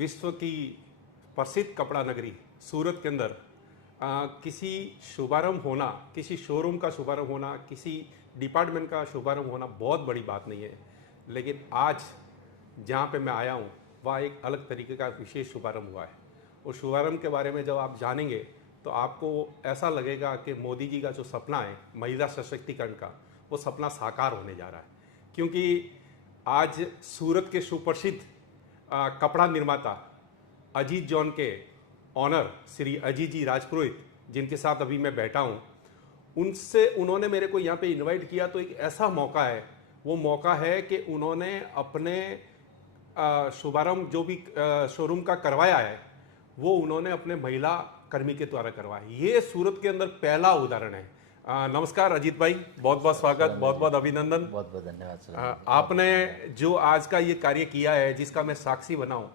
विश्व की प्रसिद्ध कपड़ा नगरी सूरत के अंदर किसी शुभारंभ होना, किसी शोरूम का शुभारंभ होना, किसी डिपार्टमेंट का शुभारंभ होना बहुत बड़ी बात नहीं है। लेकिन आज जहाँ पे मैं आया हूँ वह एक अलग तरीके का विशेष शुभारंभ हुआ है। उस शुभारंभ के बारे में जब आप जानेंगे तो आपको ऐसा लगेगा कि मोदी जी का जो सपना है महिला सशक्तिकरण का, वो सपना साकार होने जा रहा है। क्योंकि आज सूरत के सुप्रसिद्ध कपड़ा निर्माता अजीत जॉन के ऑनर श्री अजीत जी राजपुरोहित, जिनके साथ अभी मैं बैठा हूँ, उन्होंने मेरे को यहाँ पे इनवाइट किया। तो एक ऐसा मौका है, वो मौका है कि उन्होंने अपने शुभारंभ जो भी शोरूम का करवाया है वो उन्होंने अपने महिला कर्मी के द्वारा करवाया। ये सूरत के अंदर पहला उदाहरण है। नमस्कार अजीत भाई, बहुत बहुत स्वागत, बहुत बहुत अभिनंदन, बहुत बहुत धन्यवाद। आपने जो आज का ये कार्य किया है जिसका मैं साक्षी बना हूँ,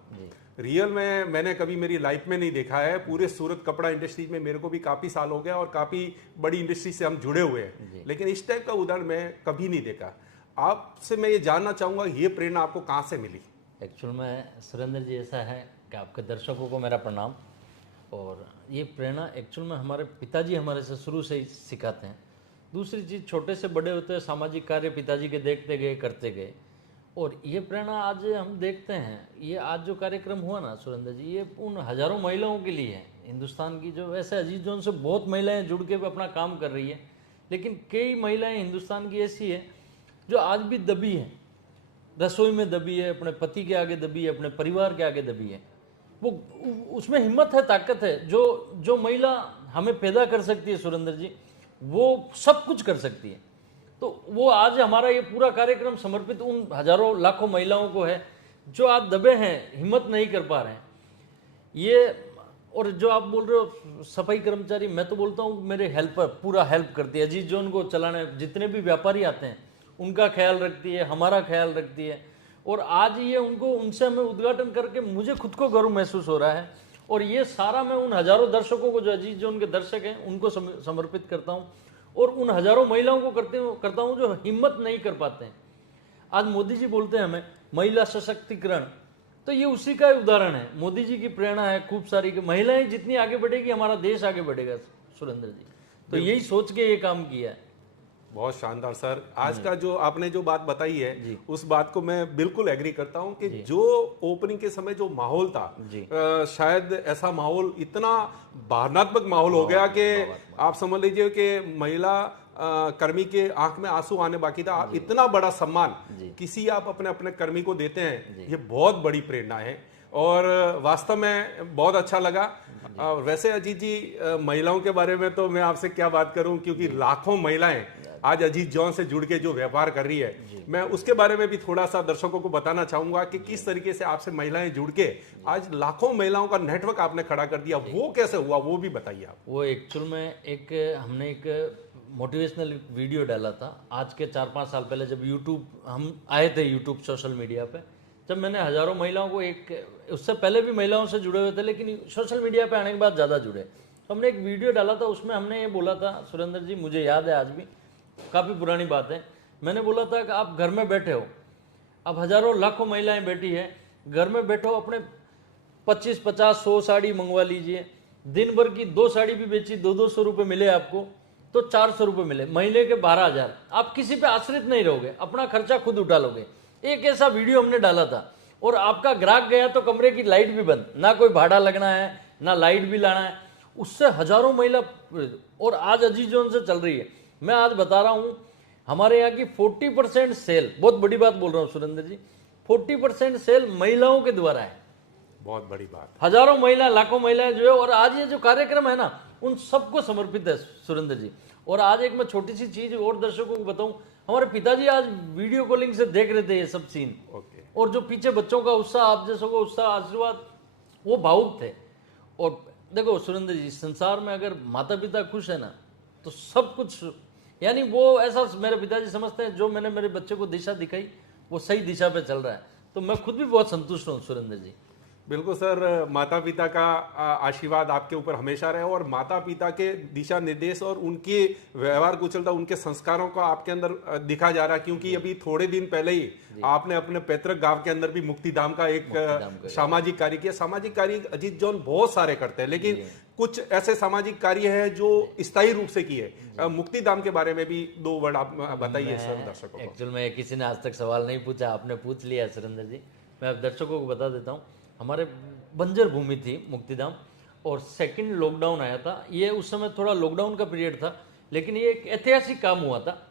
रियल में मैंने कभी मेरी लाइफ में नहीं देखा है। पूरे सूरत कपड़ा इंडस्ट्री में मेरे को भी काफ़ी साल हो गया और काफ़ी बड़ी इंडस्ट्री से हम जुड़े हुए हैं, लेकिन इस टाइप का उदाहरण मैं कभी नहीं देखा। आपसे मैं ये जानना चाहूँगा, ये प्रेरणा आपको कहाँ से मिली? एक्चुअल में सुरेंद्र जी ऐसा है कि आपके दर्शकों को मेरा प्रणाम। और ये प्रेरणा एक्चुअल में हमारे पिताजी हमारे से शुरू से ही सिखाते हैं। दूसरी चीज़, छोटे से बड़े होते हैं सामाजिक कार्य पिताजी के देखते गए, करते गए। और ये प्रेरणा आज हम देखते हैं, ये आज जो कार्यक्रम हुआ ना सुरेंद्र जी, ये उन हज़ारों महिलाओं के लिए है हिंदुस्तान की। जो वैसे अजीत जोन से बहुत महिलाएं जुड़ के अपना काम कर रही है, लेकिन कई महिलाएं हिंदुस्तान की ऐसी है जो आज भी दबी है, रसोई में दबी है, अपने पति के आगे दबी है, अपने परिवार के आगे दबी है। वो उसमें हिम्मत है, ताकत है। जो महिला हमें पैदा कर सकती है सुरेंद्र जी, वो सब कुछ कर सकती है। तो वो आज हमारा ये पूरा कार्यक्रम समर्पित उन हजारों लाखों महिलाओं को है जो आज दबे हैं, हिम्मत नहीं कर पा रहे हैं। ये और जो आप बोल रहे हो सफाई कर्मचारी, मैं तो बोलता हूँ मेरे हेल्पर पूरा हेल्प करती है। अजीत जोन को चलाने जितने भी व्यापारी आते हैं उनका ख्याल रखती है, हमारा ख्याल रखती है। और आज ये उनसे हमें उद्घाटन करके मुझे खुद को गर्व महसूस हो रहा है। और ये सारा मैं उन हजारों दर्शकों को जो अजीत जोन के दर्शक हैं उनको समर्पित करता हूँ, और उन हजारों महिलाओं को करता हूँ जो हिम्मत नहीं कर पाते हैं। आज मोदी जी बोलते हैं हमें महिला सशक्तिकरण, तो ये उसी का उदाहरण है। मोदी जी की प्रेरणा है खूब सारी कि महिलाएं जितनी आगे बढ़ेगी हमारा देश आगे बढ़ेगा सुरेंद्र जी। तो यही सोच के ये काम किया है। बहुत शानदार सर। आज का जो आपने जो बात बताई है उस बात को मैं बिल्कुल एग्री करता हूं कि जो ओपनिंग के समय जो माहौल था, शायद ऐसा माहौल, इतना भावनात्मक माहौल हो गया कि आप समझ लीजिए कि महिला कर्मी के आंख में आंसू आने बाकी था। इतना बड़ा सम्मान किसी आप अपने कर्मी को देते हैं, ये बहुत बड़ी प्रेरणा है और वास्तव में बहुत अच्छा लगा। वैसे अजीत जी, महिलाओं के बारे में तो मैं आपसे क्या बात करूं, क्योंकि लाखों महिलाएं आज अजीत जॉन से जुड़ के जो व्यापार कर रही है, मैं उसके बारे में भी थोड़ा सा दर्शकों को बताना चाहूंगा कि किस तरीके से आपसे महिलाएं जुड़ के आज लाखों महिलाओं का नेटवर्क आपने खड़ा कर दिया। वो कैसे हुआ, वो भी बताइए आप। वो एक्चुअल में हमने एक मोटिवेशनल वीडियो डाला था आज के 4-5 साल पहले, जब यूट्यूब हम आए थे, यूट्यूब सोशल मीडिया पे, जब मैंने हजारों महिलाओं को उससे पहले भी महिलाओं से जुड़े हुए थे, लेकिन सोशल मीडिया पे आने के बाद ज़्यादा जुड़े, तो हमने एक वीडियो डाला था। उसमें हमने ये बोला था सुरेंद्र जी, मुझे याद है आज भी, काफ़ी पुरानी बात है, मैंने बोला था कि आप घर में बैठे हो, अब हजारों लाखों महिलाएं बैठी है, घर में बैठो, अपने 25, 50, 100 साड़ी मंगवा लीजिए। दिन भर की 2 साड़ी भी बेची, 200 रुपये मिले आपको, तो 400 रुपये मिले, महीने के 12,000। आप किसी पे आश्रित नहीं रहोगे, अपना खर्चा खुद उठा लोगे। एक ऐसा वीडियो हमने डाला था। और आपका ग्राहक गया तो कमरे की लाइट भी बंद, ना कोई भाड़ा लगना है, ना लाइट भी लाना है। उससे हजारों महिला, और आज अजीत जोन से चल रही है। मैं आज बता रहा हूं, हमारे यहाँ की 40% सेल, बहुत बड़ी बात बोल रहा हूँ सुरेंद्र जी, 40% सेल महिलाओं के द्वारा है। बहुत बड़ी बात। हजारों महिला, लाखों महिलाएं जो है, और आज ये जो कार्यक्रम है ना, उन सबको समर्पित है सुरेंद्र जी। और आज एक मैं छोटी सी चीज और दर्शकों को बताऊं, हमारे पिताजी आज वीडियो कॉलिंग से देख रहे थे ये सब सीन। और जो पीछे बच्चों का उत्साह, आप जैसों का उत्साह, आशीर्वाद, वो भावुक थे। और देखो सुरेंद्र जी, संसार में अगर माता पिता खुश है ना, तो सब कुछ, यानी वो ऐसा मेरे पिताजी समझते हैं, जो मैंने मेरे बच्चे को दिशा दिखाई वो सही दिशा पे चल रहा है। तो मैं खुद भी बहुत संतुष्ट हूँ सुरेंद्र जी। बिल्कुल सर, माता पिता का आशीर्वाद आपके ऊपर हमेशा रहे और माता पिता के दिशा निर्देश और उनके व्यवहार कुशलता, उनके संस्कारों का आपके अंदर दिखा जा रहा है, क्योंकि अभी थोड़े दिन पहले ही आपने अपने पैतृक गांव के अंदर भी मुक्तिधाम का एक सामाजिक कार्य किया। सामाजिक कार्य अजीत जॉन बहुत सारे करते हैं, लेकिन कुछ ऐसे सामाजिक कार्य है जो स्थायी रूप से किए। मुक्तिधाम के बारे में भी 2 वर्ड आप बताइए सर दर्शकों को। एक्चुअल में किसी ने आज तक सवाल नहीं पूछा, आपने पूछ लिया सुरेंद्र जी। मैं अब दर्शकों को बता देता हूँ, हमारे बंजर भूमि थी मुक्तिधाम, और सेकंड लॉकडाउन आया था। ये उस समय थोड़ा लॉकडाउन का पीरियड था, लेकिन ये एक ऐतिहासिक काम हुआ था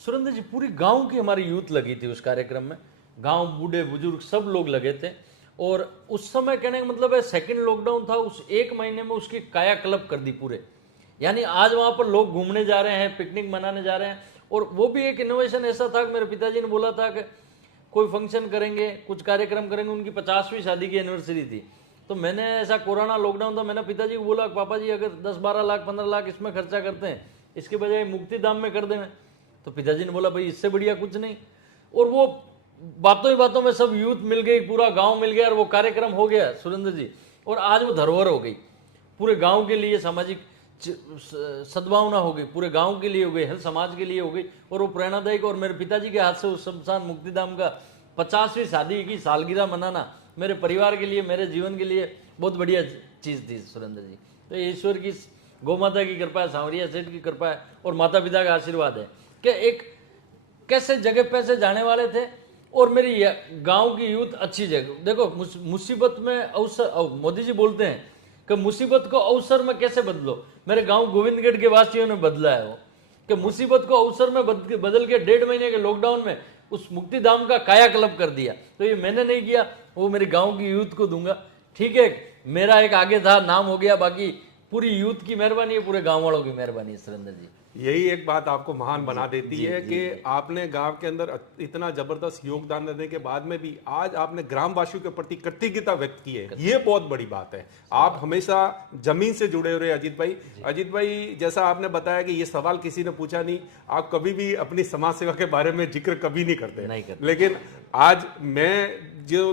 सुरेंद्र जी। पूरी गांव की हमारी यूथ लगी थी उस कार्यक्रम में, गांव बूढ़े बुजुर्ग सब लोग लगे थे। और उस समय कहने का मतलब है सेकंड लॉकडाउन था, उस 1 महीने में उसकी कायाकल्प कर दी पूरे। यानी आज वहां पर लोग घूमने जा रहे हैं, पिकनिक मनाने जा रहे हैं। और वो भी एक इनोवेशन ऐसा था कि मेरे पिताजी ने बोला था कि कोई फंक्शन करेंगे, कुछ कार्यक्रम करेंगे। उनकी 50वीं शादी की एनिवर्सरी थी, तो मैंने ऐसा कोरोना लॉकडाउन था, मैंने पिताजी को बोला पापा जी अगर 10-12 लाख 15 लाख इसमें खर्चा करते हैं, इसके बजाय मुक्तिधाम में कर दें। तो पिताजी ने बोला भाई इससे बढ़िया कुछ नहीं। और वो बातों ही बातों में सब यूथ मिल गई, पूरा गांव मिल गया और वो कार्यक्रम हो गया सुरेंद्र जी। और आज वो धरोहर हो गई पूरे गांव के लिए, सामाजिक सद्भावना हो गई, पूरे गांव के लिए हो गई, हर समाज के लिए हो गई। और वो प्रेरणादायक, और मेरे पिताजी के हाथ से उस शमशान मुक्तिधाम का 50वीं शादी की सालगिरह मनाना मेरे परिवार के लिए, मेरे जीवन के लिए बहुत बढ़िया चीज़ थी सुरेंद्र जी। तो ये ईश्वर की, गौ माता की कृपा है, सांवरिया सेठ की कृपा है और माता पिता का आशीर्वाद है कि एक कैसे जगह पे से जाने वाले थे। और मेरी गांव की यूथ अच्छी जगह, देखो मुसीबत में अवसर, मोदी जी बोलते हैं कि मुसीबत को अवसर में कैसे बदलो। मेरे गांव गोविंदगढ़ के वासियों ने बदला है वो, कि मुसीबत को अवसर में बदल के 1.5 महीने के लॉकडाउन में उस मुक्तिधाम का कायाकल्प कर दिया। तो ये मैंने नहीं किया, वो मेरे गांव की यूथ को दूंगा। ठीक है, मेरा एक आगे था, नाम हो गया, बाकी पूरी यूथ की मेहरबानी है, पूरे गांव वालों की मेहरबानी है सुरेंद्र जी। यही एक बात आपको महान बना देती है कि आपने गांव के अंदर इतना जबरदस्त योगदान देने के बाद में भी आज आपने ग्रामवासियों के प्रति कृतज्ञता व्यक्त की है। ये बहुत बड़ी बात है। आप हमेशा जमीन से जुड़े हुए अजीत भाई। अजीत भाई, जैसा आपने बताया कि ये सवाल किसी ने पूछा नहीं, आप कभी भी अपनी समाज सेवा के बारे में जिक्र कभी नहीं करते। लेकिन आज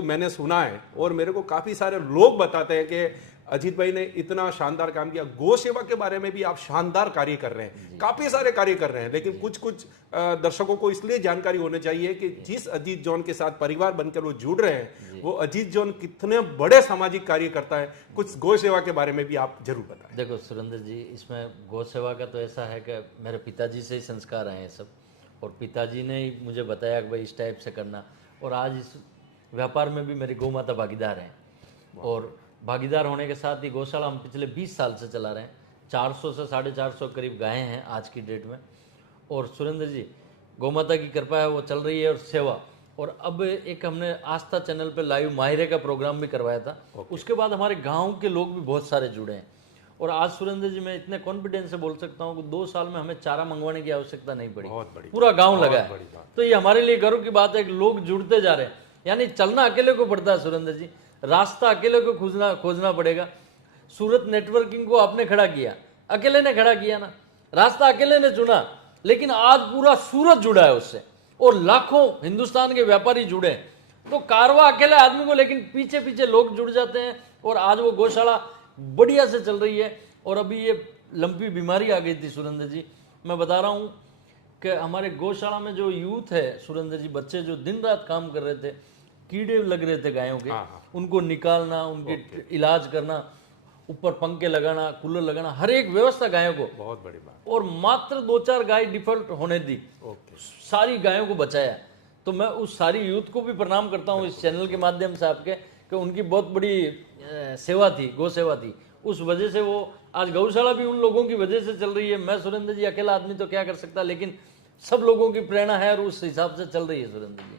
मैंने सुना है और मेरे को काफी सारे लोग बताते हैं कि अजीत भाई ने इतना शानदार काम किया। गौ सेवा के बारे में भी आप शानदार कार्य कर रहे हैं, काफी सारे कार्य कर रहे हैं। लेकिन कुछ दर्शकों को इसलिए जानकारी होनी चाहिए कि जिस अजीत जॉन के साथ परिवार बनकर वो जुड़ रहे हैं, वो अजीत जॉन कितने बड़े सामाजिक कार्य करता है। कुछ गौ सेवा के बारे में भी आप जरूर बताएं। देखो सुरेंद्र जी, इसमें गौ सेवा का तो ऐसा है कि मेरे पिताजी से ही संस्कार आए हैं सब, और पिताजी ने ही मुझे बताया कि भाई इस टाइप से करना। और आज इस व्यापार में भी मेरी गौ माता भागीदार हैं, और भागीदार होने के साथ ही गौशाला हम पिछले 20 साल से चला रहे हैं। 400 से 450 करीब गायें हैं आज की डेट में। और सुरेंद्र जी, गौ माता की कृपा है, वो चल रही है। और सेवा, और अब एक हमने आस्था चैनल पे लाइव माहिरे का प्रोग्राम भी करवाया था। उसके बाद हमारे गांव के लोग भी बहुत सारे जुड़े हैं। और आज सुरेंद्र जी, मैं इतने कॉन्फिडेंस से बोल सकता हूँ कि 2 साल में हमें चारा मंगवाने की आवश्यकता नहीं पड़ी, पूरा गाँव लगा है। तो ये हमारे लिए गर्व की बात है कि लोग जुड़ते जा रहे हैं। यानी चलना अकेले को पड़ता है सुरेंद्र जी, रास्ता अकेले को खोजना पड़ेगा। सूरत नेटवर्किंग को आपने खड़ा किया, अकेले ने खड़ा किया ना, रास्ता अकेले ने चुना, लेकिन आज पूरा सूरत जुड़ा है उससे, और लाखों हिंदुस्तान के व्यापारी जुड़े हैं। तो कारवा अकेले आदमी को, लेकिन पीछे पीछे लोग जुड़ जाते हैं। और आज वो गौशाला बढ़िया से चल रही है। और अभी ये लंपी बीमारी आ गई थी सुरेंद्र जी, मैं बता रहा हूँ कि हमारे गौशाला में जो यूथ है सुरेंद्र जी, बच्चे जो दिन रात काम कर रहे थे, कीड़े लग रहे थे गायों के, उनको निकालना, उनके इलाज करना, ऊपर पंखे लगाना, कूलर लगाना, हर एक व्यवस्था गायों को, बहुत बड़ी बात। और मात्र 2-4 गाय डिफॉल्ट होने दी, सारी गायों को बचाया। तो मैं उस सारी यूथ को भी प्रणाम करता हूँ इस चैनल के माध्यम से आपके, कि उनकी बहुत बड़ी सेवा थी, गौ सेवा थी। उस वजह से वो आज गौशाला भी उन लोगों की वजह से चल रही है। मैं सुरेंद्र जी अकेला आदमी तो क्या कर सकता, लेकिन सब लोगों की प्रेरणा है और उस हिसाब से चल रही है सुरेंद्र जी।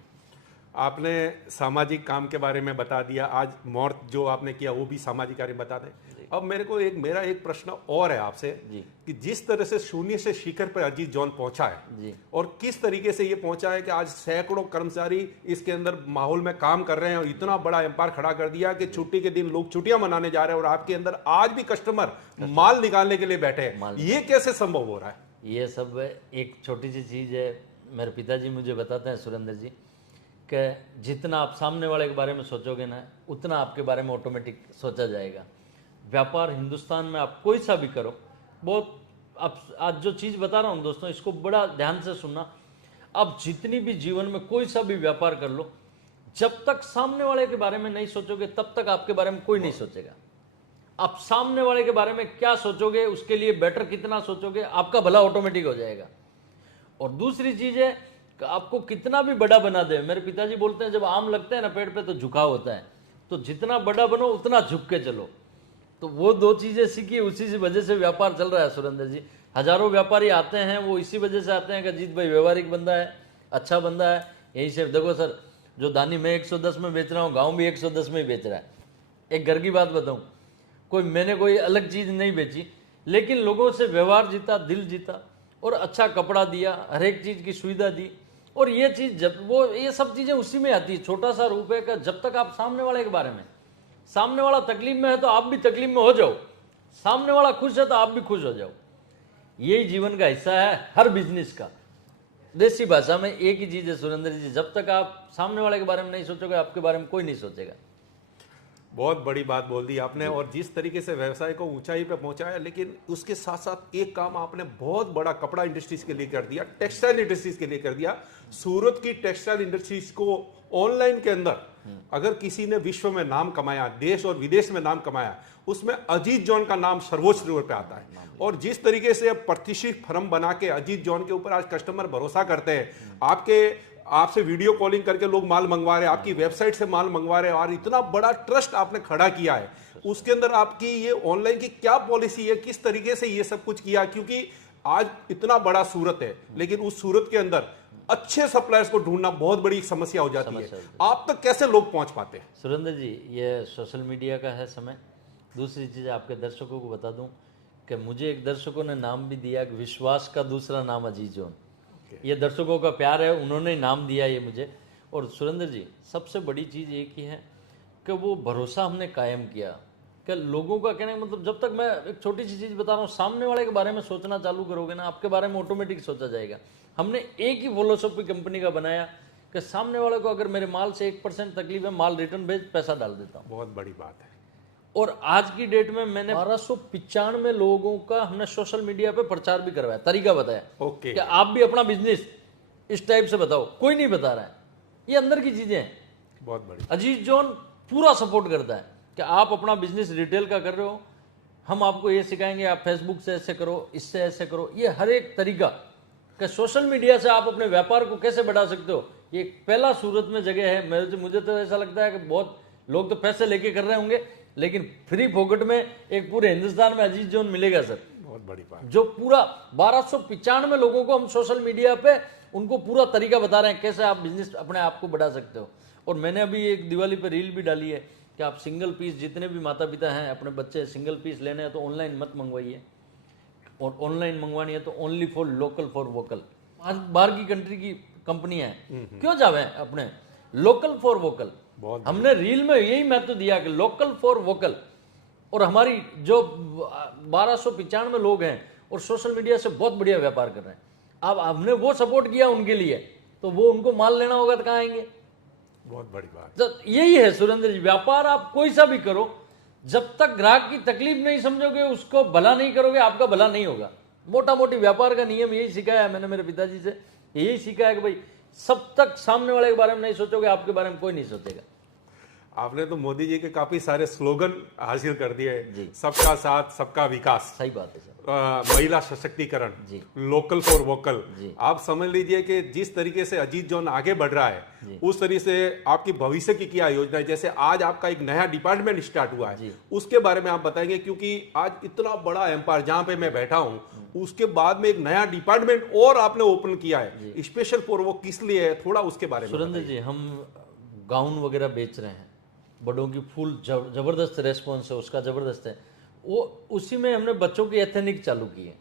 आपने सामाजिक काम के बारे में बता दिया, आज मौत जो आपने किया वो भी सामाजिक कार्य बता दें। अब मेरा एक प्रश्न और है आपसे कि जिस तरह से शून्य से शिखर पर अजीत जॉन पहुंचा है और किस तरीके से ये पहुंचा है कि आज सैकड़ों कर्मचारी इसके अंदर माहौल में काम कर रहे हैं और इतना बड़ा एम्पायर खड़ा कर दिया कि छुट्टी के दिन लोग छुट्टियां मनाने जा रहे हैं और आपके अंदर आज भी कस्टमर माल निकालने के लिए बैठे हैं। ये कैसे संभव हो रहा है? ये सब एक छोटी सी चीज है, मेरे पिताजी मुझे बताते हैं सुरेंद्र जी कि जितना आप सामने वाले के बारे में सोचोगे ना, उतना आपके बारे में ऑटोमेटिक सोचा जाएगा। व्यापार हिंदुस्तान में आप कोई सा भी करो, बहुत अब आज जो चीज़ बता रहा हूँ दोस्तों, इसको बड़ा ध्यान से सुनना। आप जितनी भी जीवन में कोई सा भी व्यापार कर लो, जब तक सामने वाले के बारे में नहीं सोचोगे तब तक आपके बारे में कोई नहीं सोचेगा। आप सामने वाले के बारे में क्या सोचोगे, उसके लिए बेटर कितना सोचोगे, आपका भला ऑटोमेटिक हो जाएगा। और दूसरी चीज है कि आपको कितना भी बड़ा बना दे, मेरे पिताजी बोलते हैं जब आम लगते हैं ना पेड़ पे तो झुकाव होता है, तो जितना बड़ा बनो उतना झुक के चलो। तो वो दो चीजें सीखी, उसी वजह से व्यापार चल रहा है सुरेंद्र जी। हजारों व्यापारी आते हैं, वो इसी वजह से आते हैं कि अजीत भाई व्यवहारिक बंदा है, अच्छा बंदा है। यही से देखो सर, जो दानी मैं 110 में बेच रहा हूँ, गाँव भी 110 में ही बेच रहा है। एक घर की बात बताऊँ, मैंने कोई अलग चीज नहीं बेची, लेकिन लोगों से व्यवहार जीता, दिल जीता, और अच्छा कपड़ा दिया, हर एक चीज की सुविधा दी। और ये चीज जब वो ये सब चीजें उसी में आती है, छोटा सा रूप है का जब तक आप सामने वाले के बारे में, सामने वाला तकलीफ में है तो आप भी तकलीफ में हो जाओ, सामने वाला खुश है तो आप भी खुश हो जाओ। यही जीवन का हिस्सा है हर बिजनेस का। देसी भाषा में एक ही चीज है सुरेंद्र जी, जब तक आप सामने वाले के बारे में नहीं सोचोगे, आपके बारे में कोई नहीं सोचेगा। बहुत बड़ी बात बोल दी आपने, और जिस तरीके से व्यवसाय को ऊंचाई पे पहुंचाया, लेकिन उसके साथ साथ एक काम आपने बहुत बड़ा कपड़ा इंडस्ट्रीज के लिए कर दिया, टेक्सटाइल इंडस्ट्रीज के लिए कर दिया। सूरत की टेक्सटाइल इंडस्ट्रीज को ऑनलाइन के अंदर अगर किसी ने विश्व में नाम कमाया, देश और विदेश में नाम कमाया, उसमें अजीत जॉन का नाम सर्वोच्च स्तर पे आता है। और जिस तरीके से प्रतिष्ठित फर्म बना के अजीत जॉन के ऊपर आज कस्टमर भरोसा करते हैं, आपसे वीडियो कॉलिंग करके लोग माल मंगवा रहे हैं, आपकी वेबसाइट से माल मंगवा रहे हैं, और इतना बड़ा ट्रस्ट आपने खड़ा किया है, उसके अंदर आपकी ये ऑनलाइन की क्या पॉलिसी है, किस तरीके से ये सब कुछ किया? क्योंकि आज इतना बड़ा सूरत है, लेकिन उस सूरत के अंदर अच्छे सप्लायर्स को ढूंढना बहुत बड़ी समस्या हो जाती है। आप तक कैसे लोग पहुंच पाते हैं? सुरेंद्र जी, ये सोशल मीडिया का है समय। दूसरी चीज आपके दर्शकों को बता दूं कि मुझे एक दर्शकों ने नाम भी दिया कि विश्वास का दूसरा नाम अजीत जॉन। ये दर्शकों का प्यार है, उन्होंने नाम दिया ये मुझे। और सुरेंद्र जी, सबसे बड़ी चीज़ एक ही है कि वो भरोसा हमने कायम किया कि लोगों का कहने का मतलब, जब तक मैं एक छोटी सी चीज़ बता रहा हूँ, सामने वाले के बारे में सोचना चालू करोगे ना, आपके बारे में ऑटोमेटिक सोचा जाएगा। हमने एक ही फिलोसफी कंपनी का बनाया कि सामने वाले को अगर मेरे माल से 1% तकलीफ है, माल रिटर्न भेज, पैसा डाल देता हूँ। बहुत बड़ी बात है। और आज की डेट में मैंने 1295 लोगों का हमने सोशल मीडिया पे प्रचार भी करवाया, तरीका बताया ओके कि आप भी अपना बिजनेस इस टाइप से बताओ। कोई नहीं बता रहा है, ये अंदर की चीजें हैं। बहुत बड़ी। अजीत जॉन पूरा सपोर्ट करता है कि आप अपना बिजनेस रिटेल का कर रहे हो, हम आपको ये सिखाएंगे, आप फेसबुक से ऐसे करो, इससे ऐसे करो। ये हर एक तरीका कि सोशल मीडिया से आप अपने व्यापार को कैसे बढ़ा सकते हो, ये पहला सूरत में जगह है। मुझे तो ऐसा लगता है कि बहुत लोग तो पैसे लेके कर रहे होंगे, लेकिन फ्री फोकट में एक पूरे हिंदुस्तान में अजीत जॉन मिलेगा सर। बहुत बड़ी बात। जो पूरा 1295 लोगों को हम सोशल मीडिया पे उनको पूरा तरीका बता रहे हैं कैसे आप बिजनेस अपने आप को बढ़ा सकते हो। और मैंने अभी एक दिवाली पे रील भी डाली है कि आप सिंगल पीस, जितने भी माता पिता हैं अपने बच्चे सिंगल पीस लेने हैं तो ऑनलाइन मत मंगवाइए, और ऑनलाइन मंगवानी है तो only for local for vocal. आज बाहर की कंट्री की कंपनियां हैं, क्यों जावे अपने लोकल फॉर वोकल। हमने रील में यही महत्व दिया कि लोकल फॉर वोकल। और हमारी जो 1295 लोग हैं और सोशल मीडिया से बहुत बढ़िया व्यापार कर रहे हैं, अब हमने वो सपोर्ट किया उनके लिए, तो वो उनको माल लेना होगा तो कहाँ आएंगे? बहुत बड़ी बात। तो यही है सुरेंद्र जी, व्यापार आप कोई सा भी करो, जब तक ग्राहक की तकलीफ नहीं समझोगे, उसको भला नहीं करोगे, आपका भला नहीं होगा। मोटा मोटी व्यापार का नियम यही सिखाया है मैंने मेरे पिताजी से, यही सीखा है कि भाई सब तक सामने वाले के बारे में नहीं सोचोगे, आपके बारे में कोई नहीं सोचेगा। आपने तो मोदी जी के काफी सारे स्लोगन हासिल कर दिए, सबका साथ सबका विकास, सही बात है सर, महिला सशक्तिकरण, लोकल फॉर वोकल। आप समझ लीजिए कि जिस तरीके से अजीत जॉन आगे बढ़ रहा है, उस तरीके से आपकी भविष्य की क्या योजना है। जैसे आज आपका एक नया डिपार्टमेंट स्टार्ट हुआ है, उसके बारे में आप बताएंगे, क्योंकि आज इतना बड़ा एम्पायर जहां पे मैं बैठा हूं, उसके बाद में एक नया डिपार्टमेंट और आपने ओपन किया है स्पेशल फॉर वो, किस लिए है, थोड़ा उसके बारे में। सुरेंद्र जी, हम गाउन वगैरह बेच रहे हैं, बड़ों की फुल जबरदस्त रेस्पॉन्स है उसका, जबरदस्त है वो। उसी में हमने बच्चों की एथनिक चालू की है,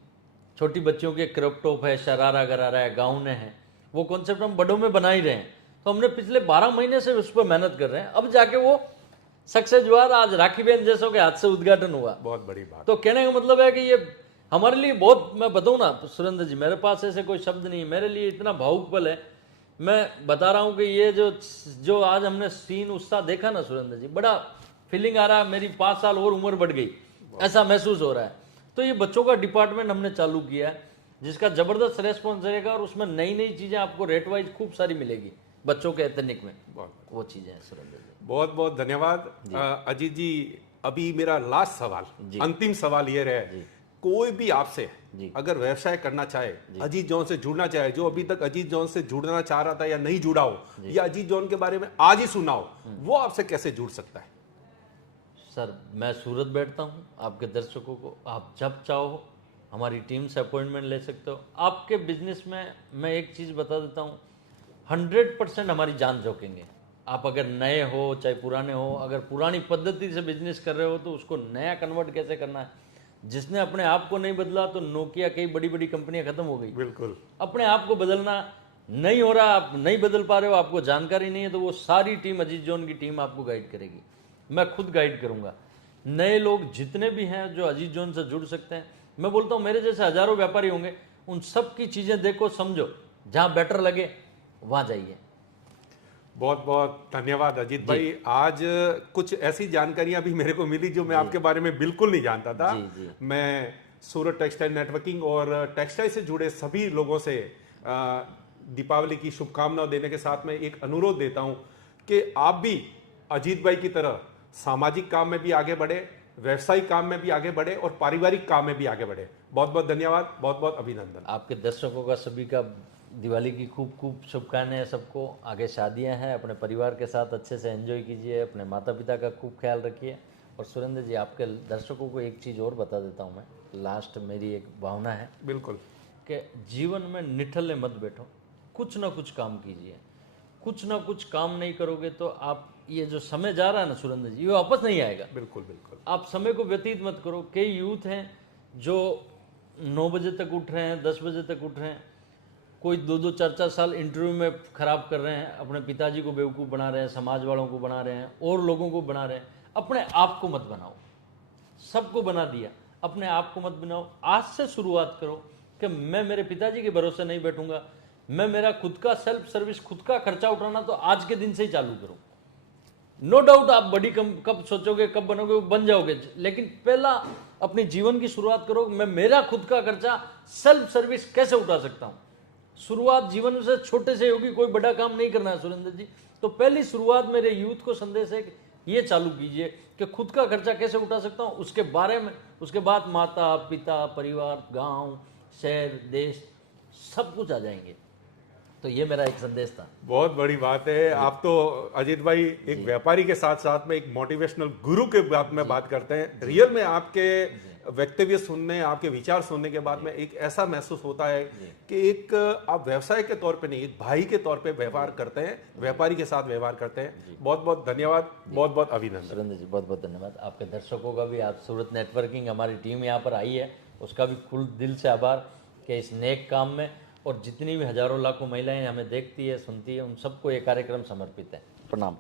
छोटी बच्चियों के क्रॉप टॉप है, शरारा गरारा है, गाउन है, वो कॉन्सेप्ट हम बड़ों में बना ही रहे हैं। तो हमने पिछले 12 महीने से उस पर मेहनत कर रहे हैं, अब जाके वो सक्सेस हुआ। आज राखी बहन जैसों के हाथ से उद्घाटन हुआ, बहुत बड़ी बात। तो कहने का मतलब है कि ये हमारे लिए बहुत, मैं बताऊं ना सुरेंद्र जी, मेरे पास ऐसे कोई शब्द नहीं है, मेरे लिए इतना भावुक पल है मैं बता रहा हूँ कि ये जो आज हमने सीन उत्साह देखा ना सुरेंद्र जी, बड़ा फीलिंग आ रहा है, मेरी 5 साल और उम्र बढ़ गई, ऐसा महसूस हो रहा है। तो ये बच्चों का डिपार्टमेंट हमने चालू किया है जिसका जबरदस्त रेस्पॉन्स रहेगा और उसमें नई नई चीजें आपको रेट वाइज खूब सारी मिलेगी बच्चों के एथनिक में, वो चीजें हैं सुरेंद्र जी। बहुत बहुत धन्यवाद अजीत जी। अभी मेरा लास्ट सवाल, अंतिम सवाल ये रहे, कोई भी आपसे अगर व्यवसाय करना चाहे, अजीत जॉन से जुड़ना चाहे, जो अभी तक अजीत जॉन से जुड़ना चाह रहा था या नहीं जुड़ा हो, या अजीत जॉन के बारे में आज ही सुना हो, वो आपसे कैसे जुड़ सकता है? सर, मैं सूरत बैठता हूँ, आपके दर्शकों को आप जब चाहो हमारी टीम से अपॉइंटमेंट ले सकते हो। आपके बिजनेस में मैं एक चीज़ बता देता हूँ, 100% हमारी जान झोंकेंगे। आप अगर नए हो चाहे पुराने हो, अगर पुरानी पद्धति से बिजनेस कर रहे हो तो उसको नया कन्वर्ट कैसे करना है। जिसने अपने आप को नहीं बदला तो नोकिया, कई बड़ी बड़ी कंपनियां खत्म हो गई। बिल्कुल, अपने आप को बदलना नहीं हो रहा, आप नहीं बदल पा रहे हो, आपको जानकारी नहीं है, तो वो सारी टीम, अजीत जॉन की टीम आपको गाइड करेगी। मैं खुद गाइड करूंगा। नए लोग जितने भी हैं जो अजीत जॉन से जुड़ सकते हैं, मैं बोलता हूँ मेरे जैसे हजारों व्यापारी होंगे, उन सब की चीजें देखो, समझो, जहां बेटर लगे वहां जाइए। बहुत बहुत धन्यवाद अजीत भाई। आज कुछ ऐसी जानकारियां भी मेरे को मिली जो मैं आपके बारे में बिल्कुल नहीं जानता था। मैं सूरत टेक्सटाइल नेटवर्किंग और टेक्सटाइल से जुड़े सभी लोगों से दीपावली की शुभकामनाएं देने के साथ में एक अनुरोध देता हूं कि आप भी अजीत भाई की तरह सामाजिक काम में भी आगे बढ़े, व्यवसायिक काम में भी आगे बढ़े और पारिवारिक काम में भी आगे बढ़े। बहुत बहुत धन्यवाद, बहुत बहुत अभिनंदन। आपके दर्शकों का सभी का दिवाली की खूब खूब शुभकामनाएं सबको। आगे शादियां हैं, अपने परिवार के साथ अच्छे से एंजॉय कीजिए, अपने माता पिता का खूब ख्याल रखिए। और सुरेंद्र जी, आपके दर्शकों को एक चीज़ और बता देता हूं मैं, लास्ट मेरी एक भावना है बिल्कुल, कि जीवन में निठल्ले मत बैठो, कुछ ना कुछ काम कीजिए। कुछ ना कुछ काम नहीं करोगे तो आप, ये जो समय जा रहा है ना सुरेंद्र जी, ये वापस नहीं आएगा। बिल्कुल बिल्कुल। आप समय को व्यतीत मत करो। कई यूथ हैं जो 9 बजे तक उठ रहे हैं, 10 बजे तक उठ रहे हैं, कोई 2-2, 4-4 साल इंटरव्यू में खराब कर रहे हैं, अपने पिताजी को बेवकूफ़ बना रहे हैं, समाज वालों को बना रहे हैं, और लोगों को बना रहे हैं। अपने आप को मत बनाओ, सबको बना दिया, अपने आप को मत बनाओ। आज से शुरुआत करो कि मैं मेरे पिताजी के भरोसे नहीं बैठूंगा, मैं मेरा खुद का सेल्फ सर्विस, खुद का खर्चा उठाना तो आज के दिन से ही चालू करूं। नो डाउट आप बड़ी कब सोचोगे, कब बनोगे, वो बन जाओगे, लेकिन पहला अपने जीवन की शुरुआत करो। मैं मेरा खुद का खर्चा, सेल्फ सर्विस कैसे उठा सकता हूं। शुरुआत जीवन से छोटे से होगी, कोई बड़ा काम नहीं करना है सुरेंद्र जी। तो पहली शुरुआत मेरे यूथ को संदेश है कि ये चालू कीजिए कि खुद का खर्चा कैसे उठा सकता हूं, उसके बारे में, उसके बाद माता पिता, परिवार, गांव, शहर, देश, सब कुछ आ जाएंगे। तो ये मेरा एक संदेश था। बहुत बड़ी बात है। आप तो अजीत भाई एक व्यापारी के साथ साथ में एक मोटिवेशनल गुरु के बात में बात करते हैं। रियल में आपके वक्तव्य सुनने, आपके विचार सुनने के बाद में एक ऐसा महसूस होता है कि एक आप व्यवसाय के तौर पे नहीं, एक भाई के तौर पे व्यवहार करते हैं, व्यापारी के साथ व्यवहार करते हैं। बहुत बहुत धन्यवाद, बहुत बहुत अभिनंदन। सुरेंद्र जी, बहुत बहुत धन्यवाद। आपके दर्शकों का भी, आप सूरत नेटवर्किंग हमारी टीम यहाँ पर आई है, उसका भी खुल दिल से आभार कि इस नेक काम में, और जितनी भी हजारों लाखों महिलाएं हमें देखती है, सुनती है, उन सबको ये कार्यक्रम समर्पित है। प्रणाम।